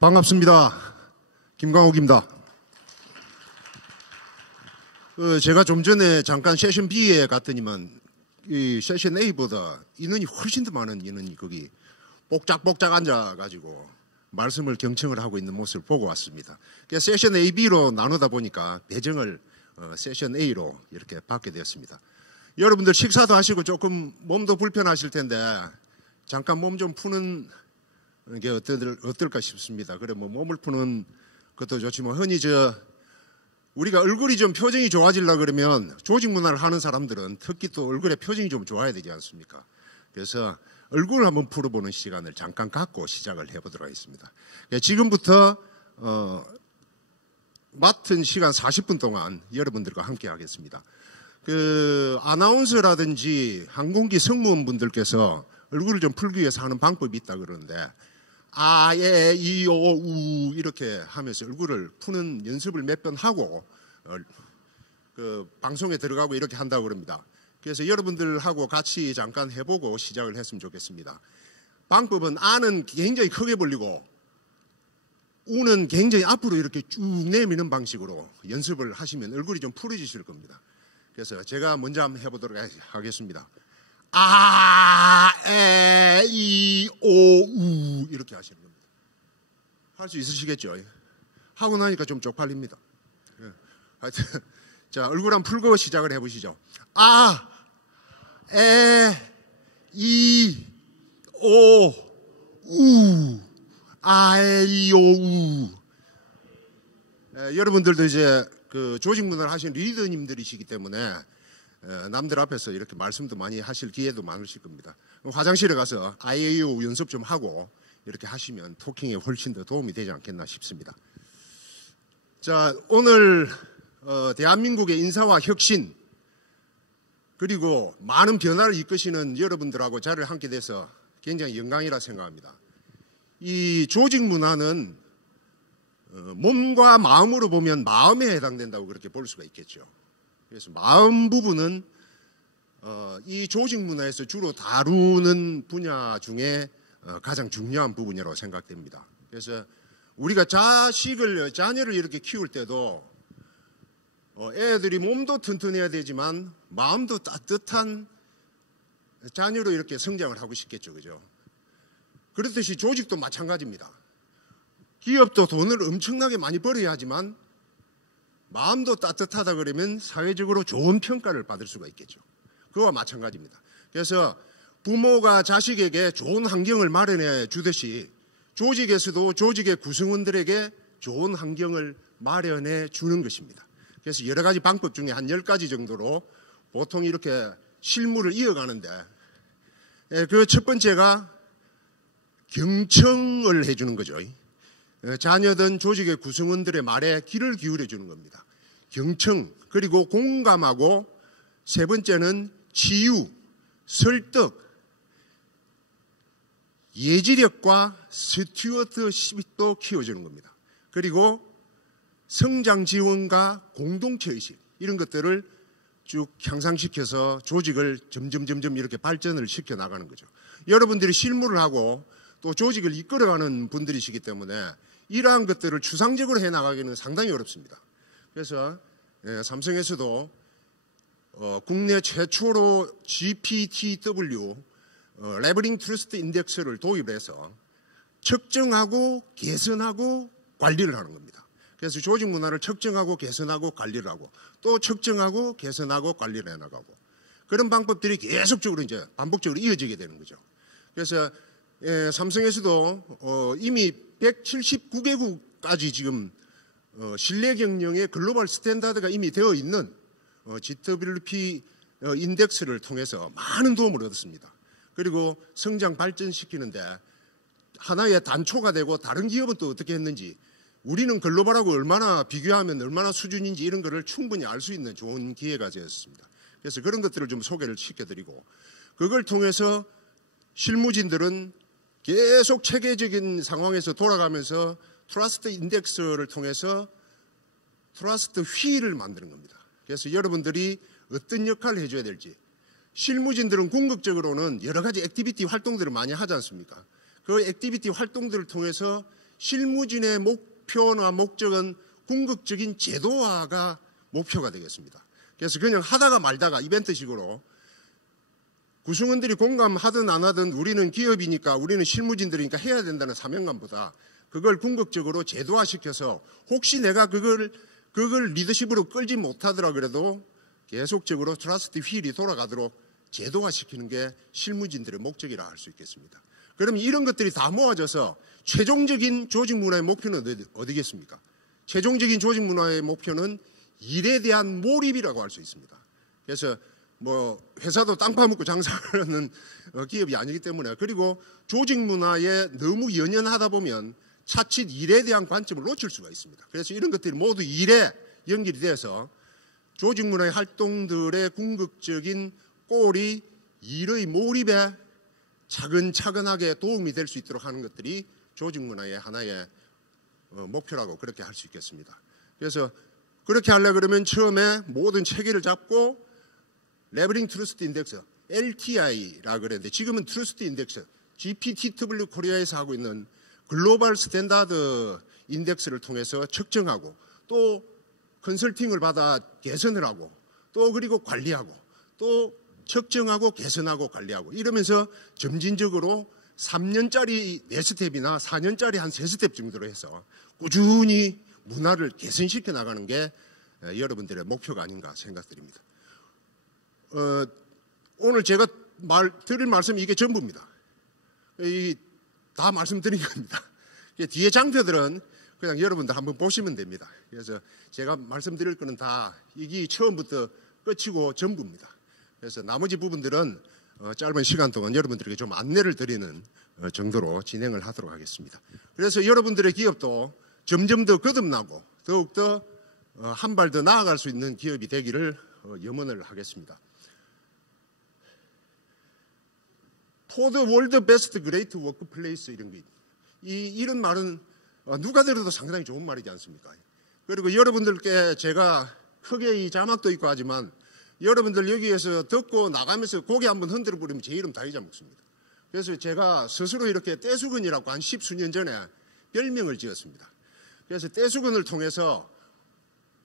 반갑습니다. 김광욱입니다. 제가 좀 전에 잠깐 세션 B에 갔더니만 이 세션 A보다 인원이 훨씬 더 많은 인원이 거기 복작복작 앉아가지고 말씀을 경청을 하고 있는 모습을 보고 왔습니다. 그래서 세션 A, B로 나누다 보니까 배정을 세션 A로 이렇게 받게 되었습니다. 여러분들 식사도 하시고 조금 몸도 불편하실 텐데 잠깐 몸 좀 푸는 게 어떨까 싶습니다. 그래 뭐 몸을 푸는 것도 좋지만 흔히 우리가 얼굴이 좀 표정이 좋아지려 그러면 조직 문화를 하는 사람들은 특히 또 얼굴에 표정이 좀 좋아야 되지 않습니까? 그래서 얼굴을 한번 풀어보는 시간을 잠깐 갖고 시작을 해보도록 하겠습니다. 지금부터 맡은 시간 40분 동안 여러분들과 함께 하겠습니다. 아나운서라든지 항공기 승무원분들께서 얼굴을 좀 풀기 위해서 하는 방법이 있다 그러는데 아, 예, 이, 오, 우 이렇게 하면서 얼굴을 푸는 연습을 몇 번 하고 방송에 들어가고 이렇게 한다고 그럽니다. 그래서 여러분들하고 같이 잠깐 해보고 시작을 했으면 좋겠습니다. 방법은 아는 굉장히 크게 벌리고 우는 굉장히 앞으로 이렇게 쭉 내미는 방식으로 연습을 하시면 얼굴이 좀 풀어지실 겁니다. 그래서 제가 먼저 한번 해보도록 하겠습니다. 아, 에, 이, 오, 우 이렇게 하시는 겁니다. 할 수 있으시겠죠? 하고 나니까 좀 쪽팔립니다. 하여튼 자, 얼굴 한번 풀고 시작을 해보시죠. 아, 에, 이, 오, 우 아, 에, 이, 오, 우 여러분들도 이제 조직 문화를 하시는 리더님들이시기 때문에 남들 앞에서 이렇게 말씀도 많이 하실 기회도 많으실 겁니다. 화장실에 가서 아이에이오 연습 좀 하고 이렇게 하시면 토킹에 훨씬 더 도움이 되지 않겠나 싶습니다. 자, 오늘 대한민국의 인사와 혁신 그리고 많은 변화를 이끄시는 여러분들하고 자리를 함께 돼서 굉장히 영광이라 생각합니다. 이 조직 문화는 몸과 마음으로 보면 마음에 해당된다고 그렇게 볼 수가 있겠죠. 그래서 마음 부분은 이 조직 문화에서 주로 다루는 분야 중에 가장 중요한 부분이라고 생각됩니다. 그래서 우리가 자녀를 이렇게 키울 때도 애들이 몸도 튼튼해야 되지만 마음도 따뜻한 자녀로 이렇게 성장을 하고 싶겠죠, 그죠? 그렇듯이 조직도 마찬가지입니다. 기업도 돈을 엄청나게 많이 벌어야 하지만 마음도 따뜻하다 그러면 사회적으로 좋은 평가를 받을 수가 있겠죠. 그와 마찬가지입니다. 그래서 부모가 자식에게 좋은 환경을 마련해 주듯이 조직에서도 조직의 구성원들에게 좋은 환경을 마련해 주는 것입니다. 그래서 여러 가지 방법 중에 한 10가지 정도로 보통 이렇게 실무를 이어가는데 그 첫 번째가 경청을 해주는 거죠. 자녀든 조직의 구성원들의 말에 귀를 기울여 주는 겁니다. 경청, 그리고 공감하고 세 번째는 치유, 설득, 예지력과 스튜어드십도 키워주는 겁니다. 그리고 성장 지원과 공동체의식 이런 것들을 쭉 향상시켜서 조직을 점점 이렇게 발전을 시켜 나가는 거죠. 여러분들이 실무를 하고 또 조직을 이끌어가는 분들이시기 때문에 이러한 것들을 추상적으로 해나가기는 상당히 어렵습니다. 그래서 삼성에서도 국내 최초로 GPTW 레벨링 트러스트 인덱스를 도입해서 측정하고 개선하고 관리를 하는 겁니다. 그래서 조직 문화를 측정하고 개선하고 관리를 하고 또 측정하고 개선하고 관리를 해나가고 그런 방법들이 계속적으로 이제 반복적으로 이어지게 되는 거죠. 그래서 삼성에서도 이미 179개국까지 지금 신뢰 경영의 글로벌 스탠다드가 이미 되어 있는 GWP 인덱스를 통해서 많은 도움을 얻었습니다. 그리고 성장 발전시키는데 하나의 단초가 되고 다른 기업은 또 어떻게 했는지 우리는 글로벌하고 얼마나 비교하면 얼마나 수준인지 이런 것을 충분히 알 수 있는 좋은 기회가 되었습니다. 그래서 그런 것들을 좀 소개를 시켜드리고 그걸 통해서 실무진들은 계속 체계적인 상황에서 돌아가면서 트러스트 인덱스를 통해서 트러스트 휠을 만드는 겁니다. 그래서 여러분들이 어떤 역할을 해줘야 될지 실무진들은 궁극적으로는 여러 가지 액티비티 활동들을 많이 하지 않습니까? 그 액티비티 활동들을 통해서 실무진의 목표나 목적은 궁극적인 제도화가 목표가 되겠습니다. 그래서 그냥 하다가 말다가 이벤트식으로 구성원들이 공감하든 안 하든 우리는 기업이니까 우리는 실무진들이니까 해야 된다는 사명감보다 그걸 궁극적으로 제도화시켜서 혹시 내가 그걸 리더십으로 끌지 못하더라 그래도 계속적으로 트러스트 휠이 돌아가도록 제도화시키는 게 실무진들의 목적이라 할 수 있겠습니다. 그러면 이런 것들이 다 모아져서 최종적인 조직 문화의 목표는 어디겠습니까? 최종적인 조직 문화의 목표는 일에 대한 몰입이라고 할 수 있습니다. 그래서 뭐 회사도 땅 파먹고 장사하는 기업이 아니기 때문에 그리고 조직 문화에 너무 연연하다 보면 차칫 일에 대한 관점을 놓칠 수가 있습니다. 그래서 이런 것들이 모두 일에 연결이 돼서 조직 문화의 활동들의 궁극적인 골이 일의 몰입에 차근차근하게 도움이 될 수 있도록 하는 것들이 조직 문화의 하나의 목표라고 그렇게 할 수 있겠습니다. 그래서 그렇게 하려고 그러면 처음에 모든 체계를 잡고 레벨링 트러스트 인덱스 LTI라 그랬는데 지금은 트러스트 인덱스 GPTW 코리아에서 하고 있는 글로벌 스탠다드 인덱스를 통해서 측정하고 또 컨설팅을 받아 개선을 하고 또 그리고 관리하고 또 측정하고 개선하고 관리하고 이러면서 점진적으로 3년짜리 4스텝이나 4년짜리 한 3스텝 정도로 해서 꾸준히 문화를 개선시켜 나가는 게 여러분들의 목표가 아닌가 생각드립니다. 오늘 제가 드릴 말씀이 이게 전부입니다. 다 말씀드린 겁니다. 뒤에 장표들은 그냥 여러분들 한번 보시면 됩니다. 그래서 제가 말씀드릴 거는 다 이게 처음부터 끝이고 전부입니다. 그래서 나머지 부분들은 짧은 시간 동안 여러분들에게 좀 안내를 드리는 정도로 진행을 하도록 하겠습니다. 그래서 여러분들의 기업도 점점 더 거듭나고 더욱더 한 발 더 나아갈 수 있는 기업이 되기를 염원을 하겠습니다. For the world best great workplace 이런 게 이런 말은 누가 들어도 상당히 좋은 말이지 않습니까? 그리고 여러분들께 제가 크게 이 자막도 있고 하지만 여러분들 여기에서 듣고 나가면서 고개 한번 흔들어 버리면 제 이름 다 잊어먹습니다. 그래서 제가 스스로 이렇게 떼수건이라고 한 10수년 전에 별명을 지었습니다. 그래서 떼수건을 통해서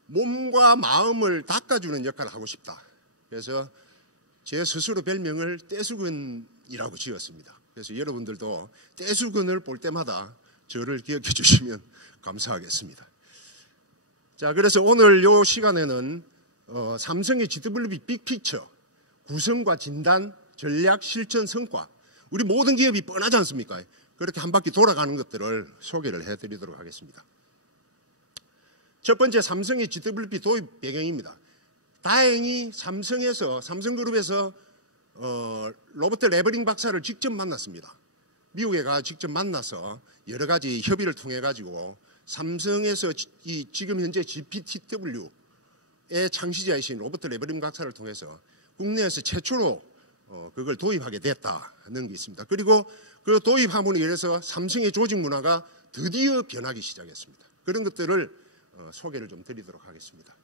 몸과 마음을 닦아주는 역할을 하고 싶다. 그래서 제 스스로 별명을 떼수건이라고 지었습니다. 그래서 여러분들도 떼수건을 볼 때마다 저를 기억해 주시면 감사하겠습니다. 자, 그래서 오늘 이 시간에는 삼성의 GWB 빅픽처, 구성과 진단, 전략, 실천, 성과 우리 모든 기업이 뻔하지 않습니까? 그렇게 한 바퀴 돌아가는 것들을 소개를 해드리도록 하겠습니다. 첫 번째 삼성의 GWB 도입 배경입니다. 다행히 삼성그룹에서 로버트 레버링 박사를 직접 만났습니다. 미국에 가 직접 만나서 여러 가지 협의를 통해 가지고 삼성에서 지금 현재 GPTW의 창시자이신 로버트 레버링 박사를 통해서 국내에서 최초로 그걸 도입하게 됐다는 게 있습니다. 그리고 그 도입함으로 인해서 삼성의 조직 문화가 드디어 변하기 시작했습니다. 그런 것들을 소개를 좀 드리도록 하겠습니다.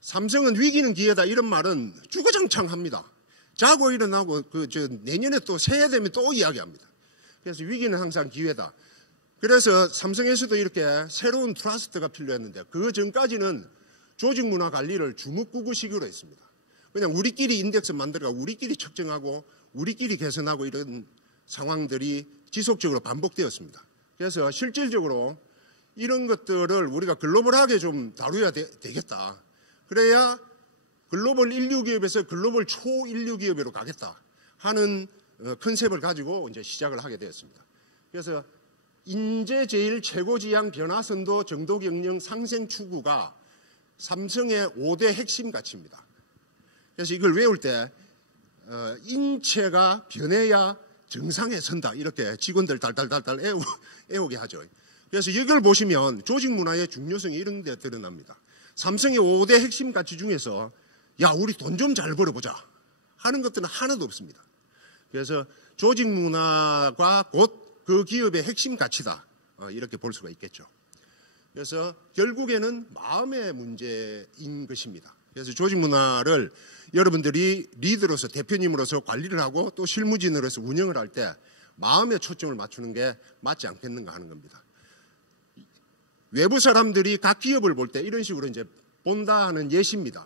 삼성은 위기는 기회다 이런 말은 주구장창합니다. 자고 일어나고 내년에 또 새해 되면 또 이야기합니다. 그래서 위기는 항상 기회다. 그래서 삼성에서도 이렇게 새로운 트러스트가 필요했는데 그 전까지는 조직 문화 관리를 주먹구구식으로 했습니다. 그냥 우리끼리 인덱스 만들어가 우리끼리 측정하고 우리끼리 개선하고 이런 상황들이 지속적으로 반복되었습니다. 그래서 실질적으로 이런 것들을 우리가 글로벌하게 좀 다루어야 되겠다. 그래야 글로벌 인류 기업에서 글로벌 초인류 기업으로 가겠다 하는 컨셉을 가지고 이제 시작을 하게 되었습니다. 그래서 인재 제일 최고지향 변화선도 정도 경영 상생 추구가 삼성의 5대 핵심 가치입니다. 그래서 이걸 외울 때 인체가 변해야 정상에 선다 이렇게 직원들 달달달달 애우게 하죠. 그래서 이걸 보시면 조직 문화의 중요성이 이런 데 드러납니다. 삼성의 5대 핵심 가치 중에서 야 우리 돈 좀 잘 벌어보자 하는 것들은 하나도 없습니다. 그래서 조직 문화가 곧 그 기업의 핵심 가치다 이렇게 볼 수가 있겠죠. 그래서 결국에는 마음의 문제인 것입니다. 그래서 조직 문화를 여러분들이 리더로서 대표님으로서 관리를 하고 또 실무진으로서 운영을 할 때 마음에 초점을 맞추는 게 맞지 않겠는가 하는 겁니다. 외부 사람들이 각 기업을 볼 때 이런 식으로 이제 본다 하는 예시입니다.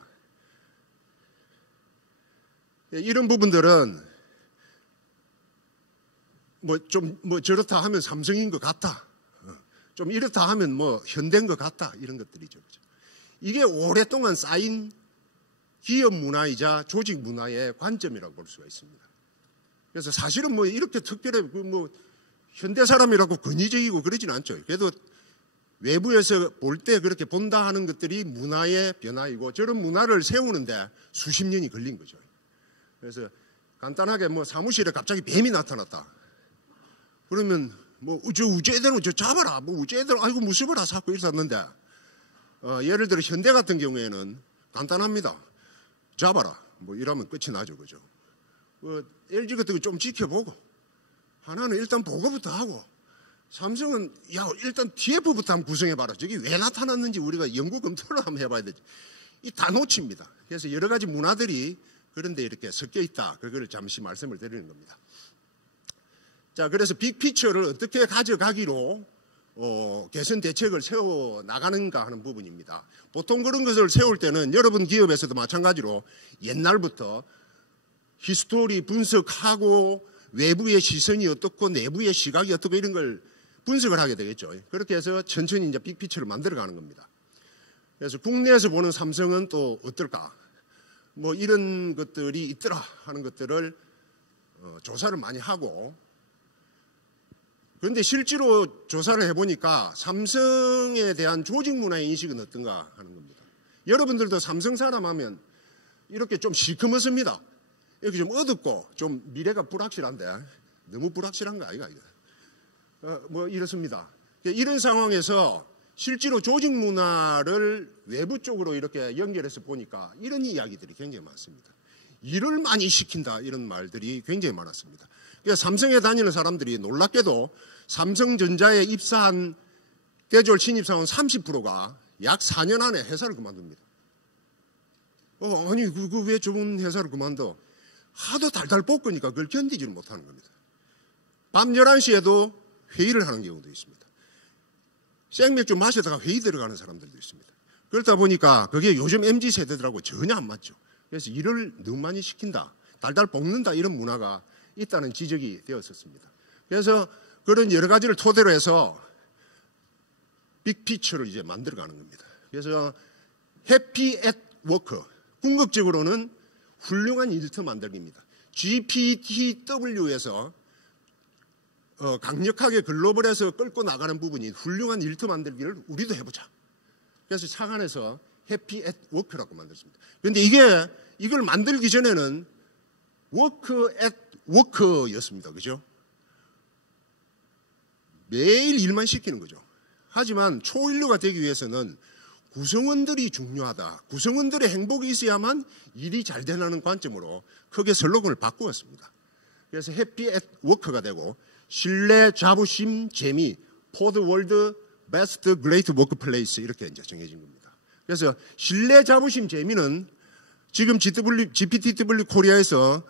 이런 부분들은 뭐 저렇다 하면 삼성인 것 같다. 좀 이렇다 하면 뭐 현대인 것 같다. 이런 것들이죠. 이게 오랫동안 쌓인 기업 문화이자 조직 문화의 관점이라고 볼 수가 있습니다. 그래서 사실은 뭐 이렇게 특별히 뭐 현대 사람이라고 권위적이고 그러진 않죠. 그래도 외부에서 볼 때 그렇게 본다 하는 것들이 문화의 변화이고 저런 문화를 세우는데 수십 년이 걸린 거죠. 그래서 간단하게 뭐 사무실에 갑자기 뱀이 나타났다. 그러면 뭐 저 우주애들은 저 잡아라. 뭐 우주애들 아이고 무서워라 자꾸 이랬었는데 예를 들어 현대 같은 경우에는 간단합니다. 잡아라. 뭐 이러면 끝이 나죠, 그죠? LG 같은 거 좀 지켜보고 하나는 일단 보고부터 하고 삼성은 야 일단 TF부터 한번 구성해봐라. 저기 왜 나타났는지 우리가 연구 검토를 한번 해봐야 되지. 이 다 놓칩니다. 그래서 여러 가지 문화들이 그런데 이렇게 섞여 있다. 그걸 잠시 말씀을 드리는 겁니다. 자, 그래서 빅피처를 어떻게 가져가기로 개선 대책을 세워 나가는가 하는 부분입니다. 보통 그런 것을 세울 때는 여러분 기업에서도 마찬가지로 옛날부터 히스토리 분석하고 외부의 시선이 어떻고 내부의 시각이 어떻고 이런 걸 분석을 하게 되겠죠. 그렇게 해서 천천히 이제 빅피처를 만들어가는 겁니다. 그래서 국내에서 보는 삼성은 또 어떨까? 뭐 이런 것들이 있더라 하는 것들을 조사를 많이 하고 그런데 실제로 조사를 해보니까 삼성에 대한 조직 문화의 인식은 어떤가 하는 겁니다. 여러분들도 삼성 사람 하면 이렇게 좀 시커멓습니다. 이렇게 좀 어둡고 좀 미래가 불확실한데 너무 불확실한 거 아이가 이거. 뭐 이렇습니다. 이런 상황에서 실제로 조직 문화를 외부 쪽으로 이렇게 연결해서 보니까 이런 이야기들이 굉장히 많습니다. 일을 많이 시킨다 이런 말들이 굉장히 많았습니다. 그러니까 삼성에 다니는 사람들이 놀랍게도 삼성전자에 입사한 대졸 신입사원 30%가 약 4년 안에 회사를 그만둡니다. 아니 왜 좋은 회사를 그만둬? 하도 달달 볶으니까 그걸 견디지를 못하는 겁니다. 밤 11시에도 회의를 하는 경우도 있습니다. 생맥주 마시다가 회의 들어가는 사람들도 있습니다. 그렇다 보니까 그게 요즘 MZ세대들하고 전혀 안 맞죠. 그래서 일을 너무 많이 시킨다, 달달 볶는다 이런 문화가 있다는 지적이 되었었습니다. 그래서 그런 여러 가지를 토대로 해서 빅피처를 이제 만들어가는 겁니다. 그래서 해피 앳 워커, 궁극적으로는 훌륭한 일터 만들기입니다. GPTW에서 강력하게 글로벌에서 끌고 나가는 부분이 훌륭한 일터 만들기를 우리도 해보자. 그래서 착안해서 해피 앳 워크라고 만들었습니다. 그런데 이걸 만들기 전에는 워크 앳 워크였습니다. 그죠? 매일 일만 시키는 거죠. 하지만 초인류가 되기 위해서는 구성원들이 중요하다. 구성원들의 행복이 있어야만 일이 잘 되는 관점으로 크게 슬로건을 바꾸었습니다. 그래서 해피 앳 워크가 되고 신뢰, 자부심, 재미, for the world best great workplace 이렇게 이제 정해진 겁니다. 그래서 신뢰, 자부심, 재미는 지금 GPTW 코리아에서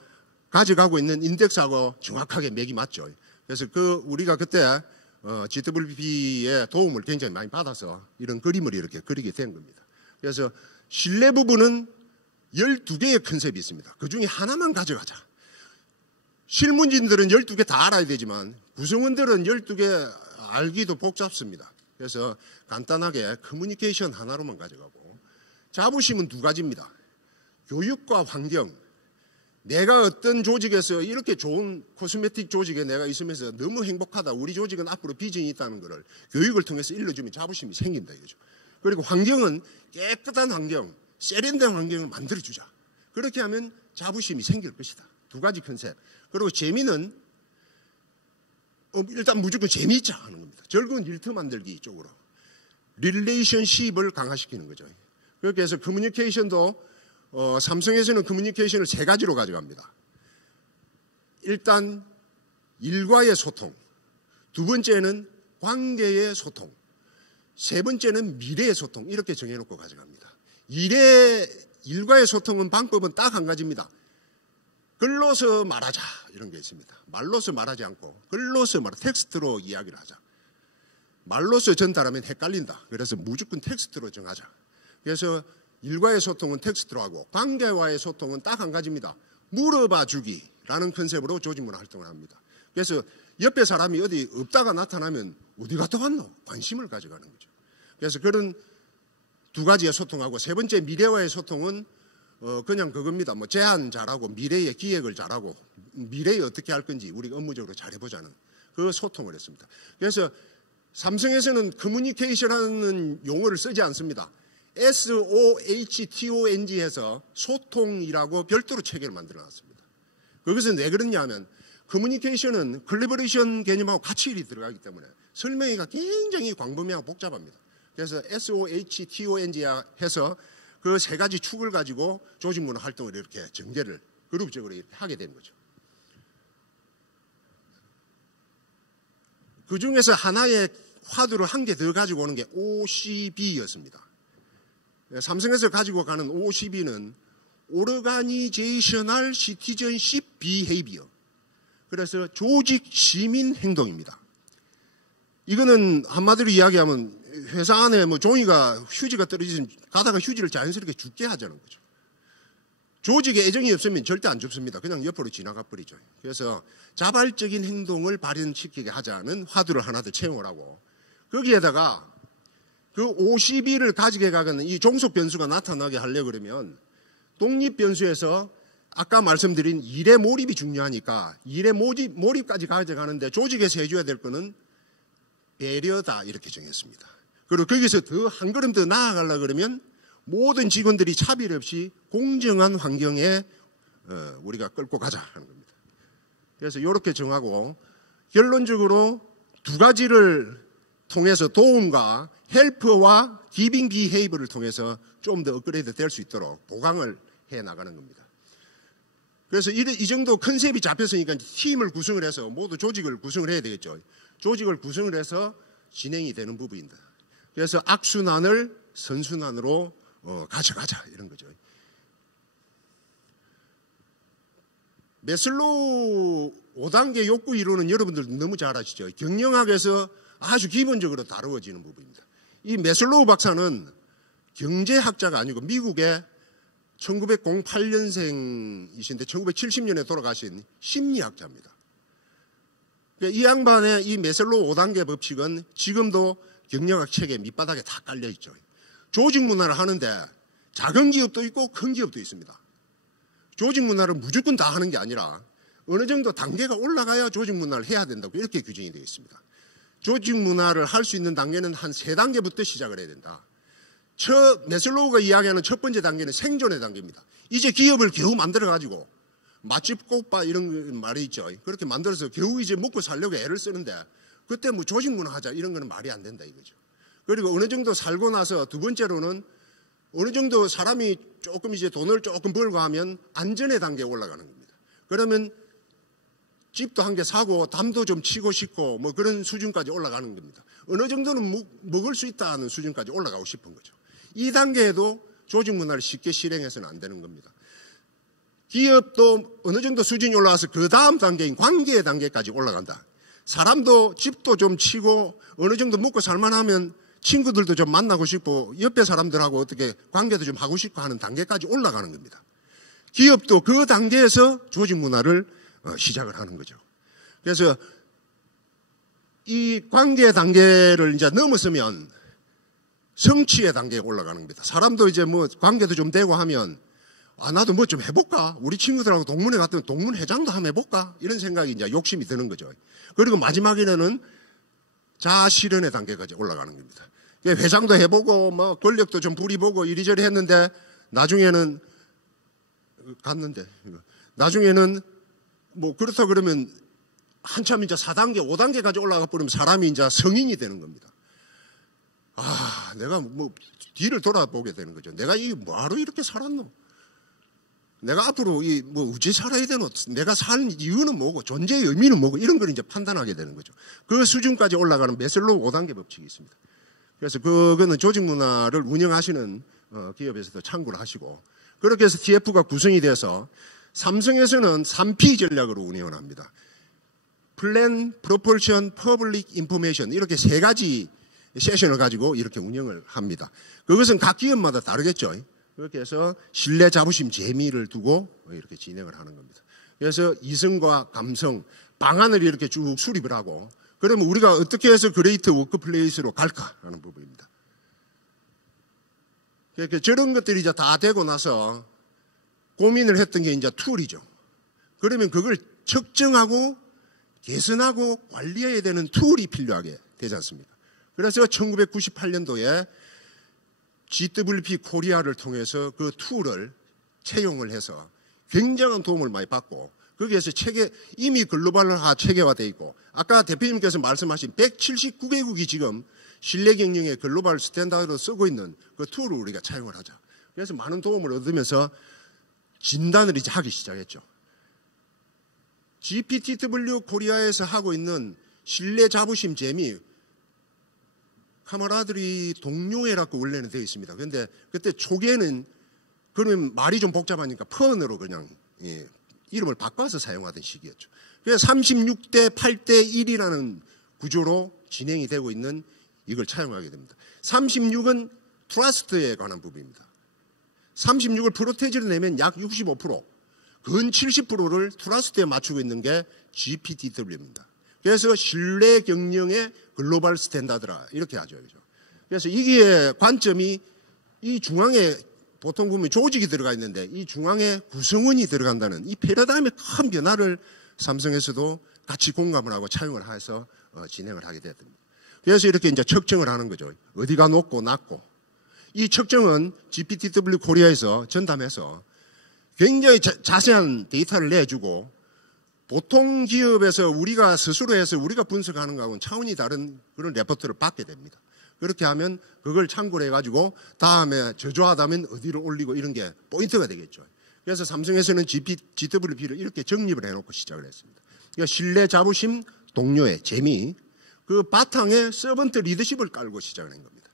가져가고 있는 인덱스하고 정확하게 맥이 맞죠. 그래서 우리가 그때 GWP의 도움을 굉장히 많이 받아서 이런 그림을 이렇게 그리게 된 겁니다. 그래서 신뢰 부분은 12개의 컨셉이 있습니다. 그 중에 하나만 가져가자. 실무진들은 12개 다 알아야 되지만 구성원들은 12개 알기도 복잡습니다. 그래서 간단하게 커뮤니케이션 하나로만 가져가고 자부심은 2가지입니다. 교육과 환경. 내가 어떤 조직에서 이렇게 좋은 코스메틱 조직에 내가 있으면서 너무 행복하다. 우리 조직은 앞으로 비전이 있다는 것을 교육을 통해서 일러주면 자부심이 생긴다 이거죠. 그리고 환경은 깨끗한 환경, 세련된 환경을 만들어주자. 그렇게 하면 자부심이 생길 것이다. 2가지 컨셉. 그리고 재미는 일단 무조건 재미있자 하는 겁니다. 즐거운 일터 만들기 쪽으로. 릴레이션십을 강화시키는 거죠. 그렇게 해서 커뮤니케이션도 삼성에서는 커뮤니케이션을 3가지로 가져갑니다. 일단 일과의 소통, 2번째는 관계의 소통, 3번째는 미래의 소통 이렇게 정해놓고 가져갑니다. 일과의 소통은 방법은 딱 한 가지입니다. 글로서 말하자 이런 게 있습니다. 말로서 말하지 않고 글로서 텍스트로 이야기를 하자. 말로서 전달하면 헷갈린다. 그래서 무조건 텍스트로 정하자. 그래서 일과의 소통은 텍스트로 하고 관계와의 소통은 딱 한 가지입니다. 물어봐 주기라는 컨셉으로 조직문화 활동을 합니다. 그래서 옆에 사람이 어디 없다가 나타나면 어디 갔다 왔노? 관심을 가져가는 거죠. 그래서 그런 두 가지의 소통하고 세 번째 미래와의 소통은 그냥 그겁니다. 뭐 제안 잘하고 미래의 기획을 잘하고 미래에 어떻게 할 건지 우리가 업무적으로 잘해보자는 그 소통을 했습니다. 그래서 삼성에서는 커뮤니케이션하는 용어를 쓰지 않습니다. SOHTONG 해서 소통이라고 별도로 체계를 만들어놨습니다. 그것은 왜 그러냐 하면 커뮤니케이션은 콜래버레이션 개념하고 같이 일이 들어가기 때문에 설명이 굉장히 광범위하고 복잡합니다. 그래서 SOHTONG 해서 그 세 가지 축을 가지고 조직문화 활동을 이렇게 전개를 그룹적으로 이렇게 하게 되는 거죠. 그 중에서 하나의 화두를 한 개 더 가지고 오는 게 OCB였습니다. 삼성에서 가지고 가는 OCB는 Organizational Citizenship Behavior. 그래서 조직 시민 행동입니다. 이거는 한마디로 이야기하면 회사 안에 뭐 종이가 휴지가 떨어지면 가다가 휴지를 자연스럽게 줍게 하자는 거죠. 조직에 애정이 없으면 절대 안 줍습니다. 그냥 옆으로 지나가 버리죠. 그래서 자발적인 행동을 발현시키게 하자는 화두를 하나 더 채용을 하고 거기에다가 그 52를 가지게 가는 이 종속 변수가 나타나게 하려고 그러면 독립 변수에서 아까 말씀드린 일의 몰입이 중요하니까 일의 몰입까지 가져가는데 조직에서 해줘야 될 거는 배려다 이렇게 정했습니다. 그리고 거기서 더 한 걸음 더 나아가려고 그러면 모든 직원들이 차별 없이 공정한 환경에 우리가 끌고 가자 하는 겁니다. 그래서 이렇게 정하고 결론적으로 두 가지를 통해서 도움과 헬프와 기빙 비헤이브를 통해서 좀 더 업그레이드 될 수 있도록 보강을 해 나가는 겁니다. 그래서 이 정도 컨셉이 잡혔으니까 팀을 구성을 해서 모두 조직을 구성을 해야 되겠죠. 조직을 구성을 해서 진행이 되는 부분입니다. 그래서 악순환을 선순환으로 가져가자 이런 거죠. 매슬로우 5단계 욕구 이론은 여러분들 너무 잘 아시죠. 경영학에서 아주 기본적으로 다루어지는 부분입니다. 이 매슬로우 박사는 경제학자가 아니고 미국의 1908년생이신데 1970년에 돌아가신 심리학자입니다. 이 양반의 이 매슬로우 5단계 법칙은 지금도 경영학 책에 밑바닥에 다 깔려 있죠. 조직 문화를 하는데 작은 기업도 있고 큰 기업도 있습니다. 조직 문화를 무조건 다 하는 게 아니라 어느 정도 단계가 올라가야 조직 문화를 해야 된다고 이렇게 규정이 되어 있습니다. 조직 문화를 할 수 있는 단계는 한 3단계부터 시작을 해야 된다. 매슬로우가 이야기하는 첫 번째 단계는 생존의 단계입니다. 이제 기업을 겨우 만들어가지고 맛집 꽃바 이런 말이 있죠. 그렇게 만들어서 겨우 이제 먹고 살려고 애를 쓰는데 그때 뭐 조직 문화 하자 이런 거는 말이 안 된다 이거죠. 그리고 어느 정도 살고 나서 두 번째로는 어느 정도 사람이 조금 이제 돈을 조금 벌고 하면 안전의 단계에 올라가는 겁니다. 그러면 집도 한 개 사고 담도 좀 치고 싶고 뭐 그런 수준까지 올라가는 겁니다. 어느 정도는 먹을 수 있다는 수준까지 올라가고 싶은 거죠. 이 단계에도 조직 문화를 쉽게 실행해서는 안 되는 겁니다. 기업도 어느 정도 수준이 올라와서 그 다음 단계인 관계의 단계까지 올라간다. 사람도 집도 좀 치고 어느 정도 먹고 살만하면 친구들도 좀 만나고 싶고 옆에 사람들하고 어떻게 관계도 좀 하고 싶고 하는 단계까지 올라가는 겁니다. 기업도 그 단계에서 조직 문화를 시작을 하는 거죠. 그래서 이 관계 단계를 이제 넘어서면 성취의 단계에 올라가는 겁니다. 사람도 이제 뭐 관계도 좀 되고 하면 나도 뭐 좀 해볼까? 우리 친구들하고 동문회 갔더니 동문 회장도 한번 해볼까? 이런 생각이 이제 욕심이 드는 거죠. 그리고 마지막에는 자아 실현의 단계까지 올라가는 겁니다. 회장도 해보고 뭐 권력도 좀 부리보고 이리저리 했는데 나중에는 뭐 그렇다 그러면 한참 이제 4단계, 5단계까지 올라가 버리면 사람이 이제 성인이 되는 겁니다. 내가 뭐 뒤를 돌아보게 되는 거죠. 내가 이 뭐하러 이렇게 살았노? 내가 앞으로 뭐 어찌 살아야 되노? 내가 살 이유는 뭐고 존재의 의미는 뭐고 이런 걸 이제 판단하게 되는 거죠. 그 수준까지 올라가는 매슬로우 5단계 법칙이 있습니다. 그래서 그거는 조직 문화를 운영하시는 기업에서도 참고를 하시고 그렇게 해서 TF가 구성이 돼서 삼성에서는 3P 전략으로 운영을 합니다. Plan, Proportion, Public Information 이렇게 세 가지 세션을 가지고 이렇게 운영을 합니다. 그것은 각 기업마다 다르겠죠. 그렇게 해서 신뢰, 자부심, 재미를 두고 이렇게 진행을 하는 겁니다. 그래서 이성과 감성, 방안을 이렇게 쭉 수립을 하고 그러면 우리가 어떻게 해서 그레이트 워크플레이스로 갈까라는 부분입니다. 그러니까 저런 것들이 이제 다 되고 나서 고민을 했던 게 이제 툴이죠. 그러면 그걸 측정하고 개선하고 관리해야 되는 툴이 필요하게 되지 않습니까? 그래서 1998년도에 GWP 코리아를 통해서 그 툴을 채용을 해서 굉장한 도움을 많이 받고 거기에서 이미 글로벌화 체계화되어 있고 아까 대표님께서 말씀하신 179개국이 지금 신뢰 경영의 글로벌 스탠다드로 쓰고 있는 그 툴을 우리가 차용을 하자. 그래서 많은 도움을 얻으면서 진단을 이제 하기 시작했죠. GPTW 코리아에서 하고 있는 신뢰, 자부심, 재미 카메라들이 동료애라고 원래는 되어 있습니다. 그런데 그때 초기에는 그러면 말이 좀 복잡하니까 펀으로 그냥 이름을 바꿔서 사용하던 시기였죠. 그래서 36대 8대 1이라는 구조로 진행이 되고 있는 이걸 차용하게 됩니다. 36은 트러스트에 관한 부분입니다. 36을 프로테이지로 내면 약 65%, 근 70%를 트러스트에 맞추고 있는 게 GPTW입니다. 그래서 신뢰 경영의 글로벌 스탠다드라 이렇게 하죠. 그래서 이게 관점이 이 중앙에 보통 보면 조직이 들어가 있는데 이 중앙에 구성원이 들어간다는 이 패러다임의 큰 변화를 삼성에서도 같이 공감을 하고 차용을 해서 진행을 하게 됐습니다. 그래서 이렇게 이제 측정을 하는 거죠. 어디가 높고 낮고. 이 측정은 GPTW 코리아에서 전담해서 굉장히 자세한 데이터를 내주고 보통 기업에서 우리가 스스로 해서 우리가 분석하는 거하고는 차원이 다른 그런 레포트를 받게 됩니다. 그렇게 하면 그걸 참고를 해가지고 다음에 저조하다면 어디로 올리고 이런 게 포인트가 되겠죠. 그래서 삼성에서는 GWP를 이렇게 정립을 해놓고 시작을 했습니다. 그러니까 신뢰, 자부심, 동료의 재미, 그 바탕에 서번트 리더십을 깔고 시작을 한 겁니다.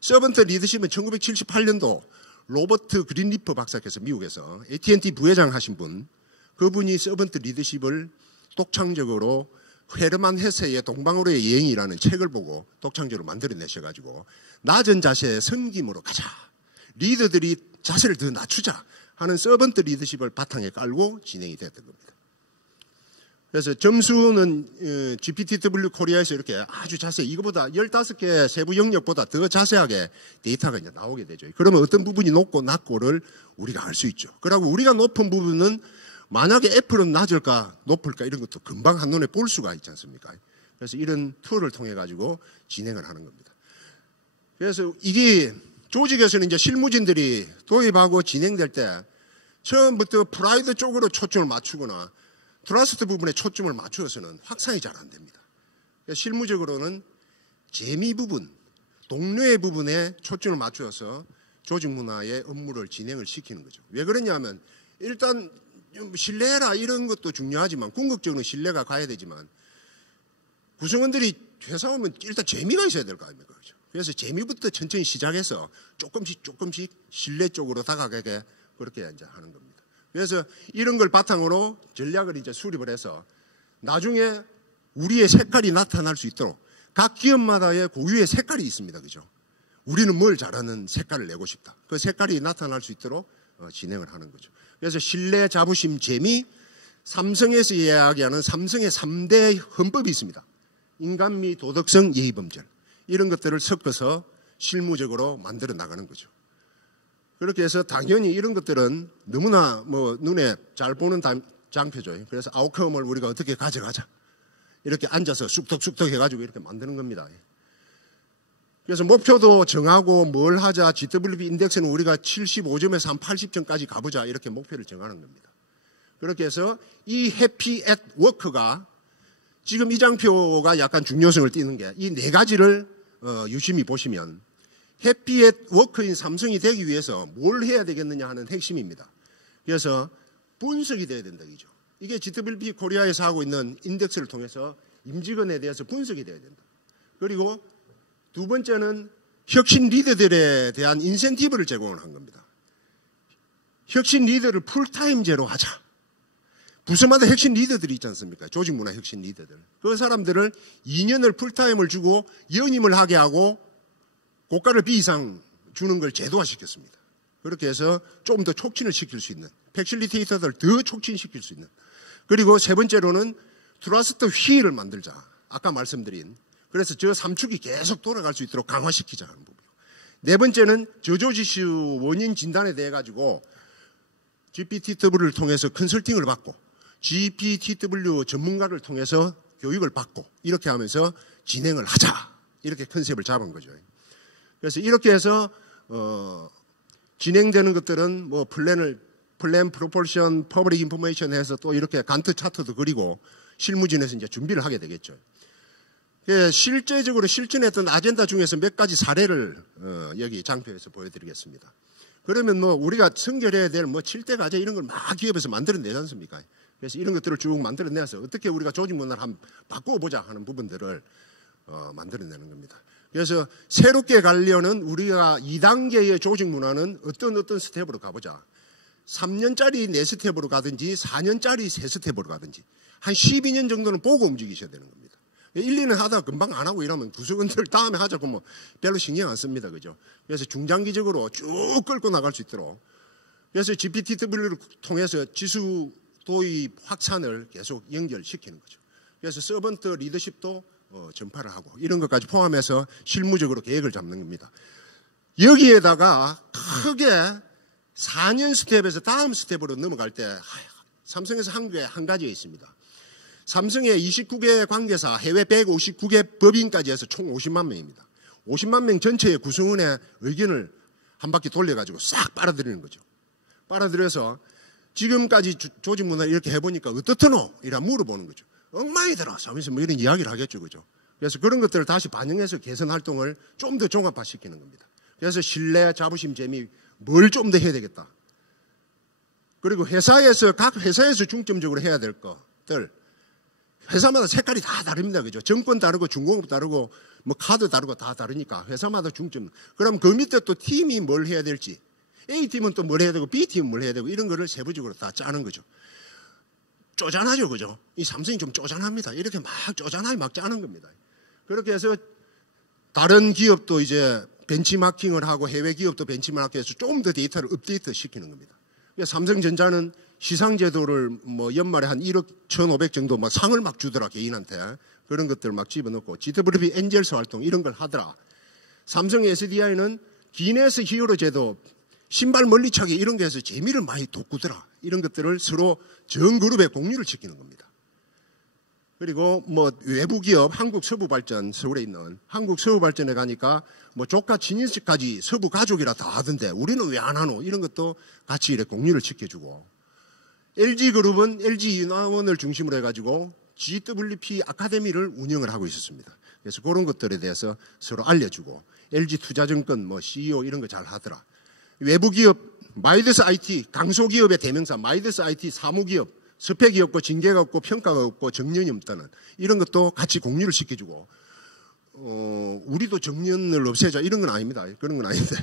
서번트 리더십은 1978년도 로버트 그린리퍼 박사께서 미국에서 AT&T 부회장 하신 분, 그분이 서번트 리더십을 독창적으로 헤르만 헤세의 동방으로의 여행이라는 책을 보고 독창적으로 만들어내셔가지고 낮은 자세의 섬김으로 가자. 리더들이 자세를 더 낮추자 하는 서번트 리더십을 바탕에 깔고 진행이 됐던 겁니다. 그래서 점수는 GPTW 코리아에서 이렇게 아주 자세히 이거보다 15개 세부 영역보다 더 자세하게 데이터가 이제 나오게 되죠. 그러면 어떤 부분이 높고 낮고를 우리가 알 수 있죠. 그리고 우리가 높은 부분은 만약에 애플은 낮을까 높을까 이런 것도 금방 한눈에 볼 수가 있지 않습니까? 그래서 이런 툴을 통해 가지고 진행을 하는 겁니다. 그래서 이게 조직에서는 이제 실무진들이 도입하고 진행될 때 처음부터 프라이드 쪽으로 초점을 맞추거나 트러스트 부분에 초점을 맞추어서는 확산이 잘 안 됩니다. 그래서 실무적으로는 재미 부분, 동료의 부분에 초점을 맞추어서 조직 문화의 업무를 진행을 시키는 거죠. 왜 그러냐면 일단 신뢰라 이런 것도 중요하지만 궁극적으로 신뢰가 가야 되지만 구성원들이 회사 오면 일단 재미가 있어야 될 거 아닙니까? 그렇죠? 그래서 재미부터 천천히 시작해서 조금씩 신뢰 쪽으로 다가가게 그렇게 이제 하는 겁니다. 그래서 이런 걸 바탕으로 전략을 이제 수립을 해서 나중에 우리의 색깔이 나타날 수 있도록 각 기업마다의 고유의 색깔이 있습니다. 그죠? 우리는 뭘 잘하는 색깔을 내고 싶다. 그 색깔이 나타날 수 있도록 진행을 하는 거죠. 그래서 신뢰, 자부심, 재미, 삼성에서 이야기하는 삼성의 3대 헌법이 있습니다. 인간미, 도덕성, 예의범절. 이런 것들을 섞어서 실무적으로 만들어 나가는 거죠. 그렇게 해서 당연히 이런 것들은 너무나 눈에 잘 보는 장표죠. 그래서 아웃컴을 우리가 어떻게 가져가자. 이렇게 앉아서 쑥덕쑥덕 해가지고 이렇게 만드는 겁니다. 그래서 목표도 정하고 뭘 하자. GWP 인덱스는 우리가 75점에서 한 80점까지 가보자. 이렇게 목표를 정하는 겁니다. 그렇게 해서 이 해피 앳 워크가 지금 이 장표가 약간 중요성을 띠는 게 이 네 가지를 유심히 보시면 해피 앳 워크인 삼성이 되기 위해서 뭘 해야 되겠느냐 하는 핵심입니다. 그래서 분석이 돼야 된다. 이죠. 이게 GWP 코리아에서 하고 있는 인덱스를 통해서 임직원에 대해서 분석이 돼야 된다. 그리고 두 번째는 혁신 리더들에 대한 인센티브를 제공을 한 겁니다. 혁신 리더를 풀타임제로 하자. 부서마다 핵심 리더들이 있지 않습니까? 조직 문화 핵심 리더들. 그 사람들을 2년을 풀타임을 주고 연임을 하게 하고 고가를 B 이상 주는 걸 제도화시켰습니다. 그렇게 해서 좀 더 촉진을 시킬 수 있는, 팩실리테이터들 더 촉진시킬 수 있는. 그리고 세 번째로는 트러스트 휠을 만들자. 아까 말씀드린. 그래서 저 3축이 계속 돌아갈 수 있도록 강화시키자 하는 부분. 네 번째는 저조지수 원인 진단에 대해 가지고 GPTW를 통해서 컨설팅을 받고 GPTW 전문가를 통해서 교육을 받고 이렇게 하면서 진행을 하자. 이렇게 컨셉을 잡은 거죠. 그래서 이렇게 해서 진행되는 것들은 뭐 플랜, 프로포션, 퍼블릭 인포메이션 해서 또 이렇게 간트 차트도 그리고 실무진에서 이제 준비를 하게 되겠죠. 실제적으로 실천했던 아젠다 중에서 몇 가지 사례를 여기 장표에서 보여드리겠습니다. 그러면 뭐 우리가 선결해야 될 뭐 7대 과제 이런 걸 막 기업에서 만들어내지 않습니까? 그래서 이런 것들을 쭉 만들어내서 어떻게 우리가 조직 문화를 한번 바꿔보자 하는 부분들을 만들어내는 겁니다. 그래서 새롭게 가려는 우리가 2단계의 조직 문화는 어떤 스텝으로 가보자. 3년짜리 4스텝으로 가든지 4년짜리 3스텝으로 가든지 한 12년 정도는 보고 움직이셔야 되는 겁니다. 1, 2년 하다가 금방 안 하고 이러면 구성원들 다음에 하자고 뭐 별로 신경 안 씁니다. 그죠? 그래서 중장기적으로 쭉 끌고 나갈 수 있도록. 그래서 GPTW를 통해서 지수 도입 확산을 계속 연결시키는 거죠. 그래서 서번트 리더십도 전파를 하고 이런 것까지 포함해서 실무적으로 계획을 잡는 겁니다. 여기에다가 크게 4년 스텝에서 다음 스텝으로 넘어갈 때 삼성에서 한국에 한 가지가 있습니다. 삼성의 29개 관계사, 해외 159개 법인까지 해서 총 50만 명입니다. 50만 명 전체의 구성원의 의견을 한 바퀴 돌려가지고 싹 빨아들이는 거죠. 빨아들여서 지금까지 조직 문화를 이렇게 해보니까 어떻더노? 이라 물어보는 거죠. 엉망이더라. 하면서 뭐 이런 이야기를 하겠죠. 그죠? 그래서 그런 것들을 다시 반영해서 개선 활동을 좀 더 종합화시키는 겁니다. 그래서 신뢰, 자부심, 재미, 뭘 좀 더 해야 되겠다. 그리고 각 회사에서 중점적으로 해야 될 것들, 회사마다 색깔이 다 다릅니다. 그죠? 정권 다르고 중공업 다르고 뭐 카드 다르고 다 다르니까 회사마다 중점. 그럼 그 밑에 또 팀이 뭘 해야 될지, A팀은 또 뭘 해야 되고 B팀은 뭘 해야 되고 이런 거를 세부적으로 다 짜는 거죠. 쪼잔하죠. 그죠? 이 삼성이 좀 쪼잔합니다. 이렇게 막 쪼잔하게 막 짜는 겁니다. 그렇게 해서 다른 기업도 이제 벤치마킹을 하고 해외 기업도 벤치마킹해서 좀 더 데이터를 업데이트 시키는 겁니다. 삼성전자는 시상제도를 뭐 연말에 한 1억 1,500 정도 막 상을 막 주더라, 개인한테. 그런 것들 막 집어넣고 GWP 엔젤스 활동 이런 걸 하더라. 삼성 SDI는 기네스 히어로 제도, 신발 멀리차기 이런 게 해서 재미를 많이 돋구더라. 이런 것들을 서로 전 그룹에 공유를 시키는 겁니다. 그리고 뭐 외부 기업 한국서부발전, 서울에 있는 한국서부발전에 가니까 뭐 조카 친인척까지 서부 가족이라 다 하던데 우리는 왜 안 하노? 이런 것도 같이 이렇게 공유를 시켜주고, LG그룹은 LG윤화원을 중심으로 해가지고 GWP 아카데미를 운영을 하고 있었습니다. 그래서 그런 것들에 대해서 서로 알려주고, LG투자증권 뭐 CEO 이런 거 잘 하더라. 외부 기업 마이더스 IT, 강소기업의 대명사 마이더스 IT 사무기업, 스펙이 없고 징계가 없고 평가가 없고 정년이 없다는 이런 것도 같이 공유를 시켜주고, 우리도 정년을 없애자 이런 건 아닙니다. 그런 건 아닌데.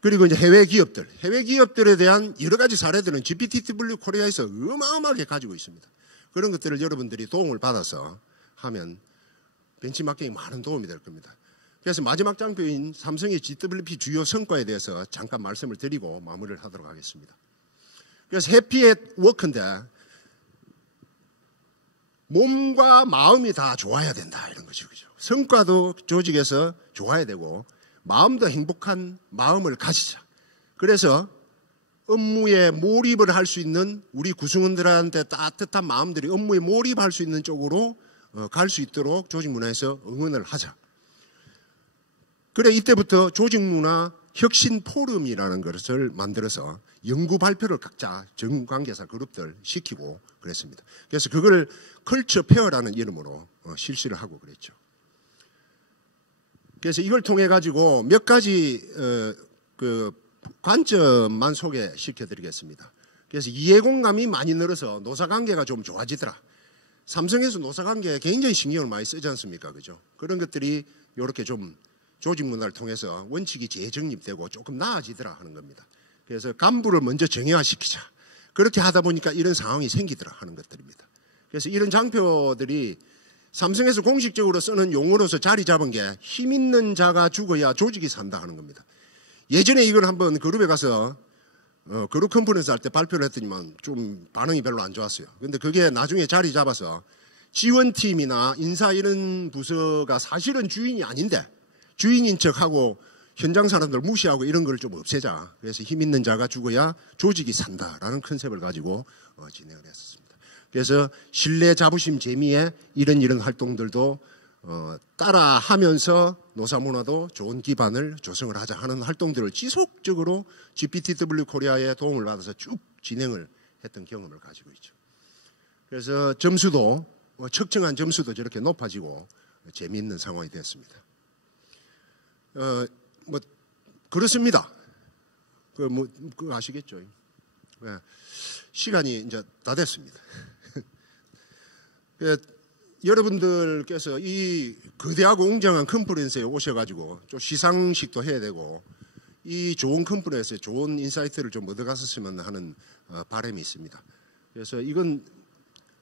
그리고 이제 해외 기업들에 대한 여러 가지 사례들은 GPTW 코리아에서 어마어마하게 가지고 있습니다. 그런 것들을 여러분들이 도움을 받아서 하면 벤치마킹이 많은 도움이 될 겁니다. 그래서 마지막 장표인 삼성의 GWP 주요 성과에 대해서 잠깐 말씀을 드리고 마무리를 하도록 하겠습니다. 그래서 해피 앳 워크인데 몸과 마음이 다 좋아야 된다 이런 거죠. 그죠? 성과도 조직에서 좋아야 되고 마음도 행복한 마음을 가지자. 그래서 업무에 몰입을 할 수 있는 우리 구성원들한테 따뜻한 마음들이 업무에 몰입할 수 있는 쪽으로 갈 수 있도록 조직 문화에서 응원을 하자. 그래 이때부터 조직 문화 혁신 포럼이라는 것을 만들어서 연구 발표를 각자 전 관계사 그룹들 시키고 그랬습니다. 그래서 그걸 컬처 페어라는 이름으로 실시를 하고 그랬죠. 그래서 이걸 통해 가지고 몇 가지 그 관점만 소개시켜 드리겠습니다. 그래서 이해공감이 많이 늘어서 노사관계가 좀 좋아지더라. 삼성에서 노사관계에 굉장히 신경을 많이 쓰지 않습니까? 그죠? 그런 것들이 이렇게 좀 조직 문화를 통해서 원칙이 재정립되고 조금 나아지더라 하는 겁니다. 그래서 간부를 먼저 정형화시키자. 그렇게 하다 보니까 이런 상황이 생기더라 하는 것들입니다. 그래서 이런 장표들이 삼성에서 공식적으로 쓰는 용어로서 자리 잡은 게 힘 있는 자가 죽어야 조직이 산다 하는 겁니다. 예전에 이걸 한번 그룹에 가서 그룹 컨퍼런스 할 때 발표를 했더니만 좀 반응이 별로 안 좋았어요. 근데 그게 나중에 자리 잡아서 지원팀이나 인사 이런 부서가 사실은 주인이 아닌데 주인인 척하고 현장 사람들 무시하고 이런 걸 좀 없애자. 그래서 힘 있는 자가 죽어야 조직이 산다라는 컨셉을 가지고 진행을 했었습니다. 그래서 신뢰, 자부심, 재미에 이런 활동들도 따라하면서 노사문화도 좋은 기반을 조성을 하자 하는 활동들을 지속적으로 GPTW 코리아의 도움을 받아서 쭉 진행을 했던 경험을 가지고 있죠. 그래서 점수도 측정한 점수도 저렇게 높아지고 재미있는 상황이 됐습니다. 뭐 그렇습니다. 그거 아시겠죠? 네. 시간이 이제 다 됐습니다. 여러분들께서 이 거대하고 웅장한 컨퍼런스에 오셔가지고 좀 시상식도 해야 되고 이 좋은 컨퍼런스에 좋은 인사이트를 좀 얻어갔었으면 하는 바람이 있습니다. 그래서 이건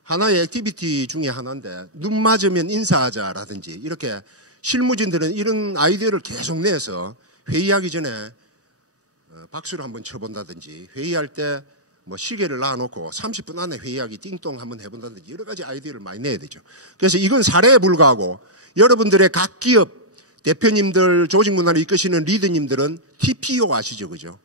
하나의 액티비티 중에 하나인데 눈 맞으면 인사하자라든지 이렇게 실무진들은 이런 아이디어를 계속 내서 회의하기 전에 박수를 한번 쳐본다든지 회의할 때 뭐 시계를 놔놓고 30분 안에 회의하기 띵동 한번 해본다든지 여러 가지 아이디어를 많이 내야 되죠. 그래서 이건 사례에 불과하고 여러분들의 각 기업 대표님들 조직 문화를 이끄시는 리더님들은 TPO 아시죠? 그죠?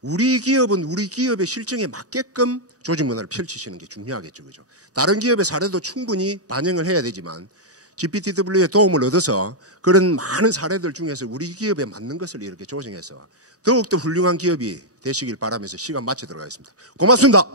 우리 기업은 우리 기업의 실정에 맞게끔 조직 문화를 펼치시는 게 중요하겠죠. 그죠? 다른 기업의 사례도 충분히 반영을 해야 되지만 GPTW의 도움을 얻어서 그런 많은 사례들 중에서 우리 기업에 맞는 것을 이렇게 조정해서 더욱더 훌륭한 기업이 되시길 바라면서 시간 마치도록 하겠습니다. 고맙습니다.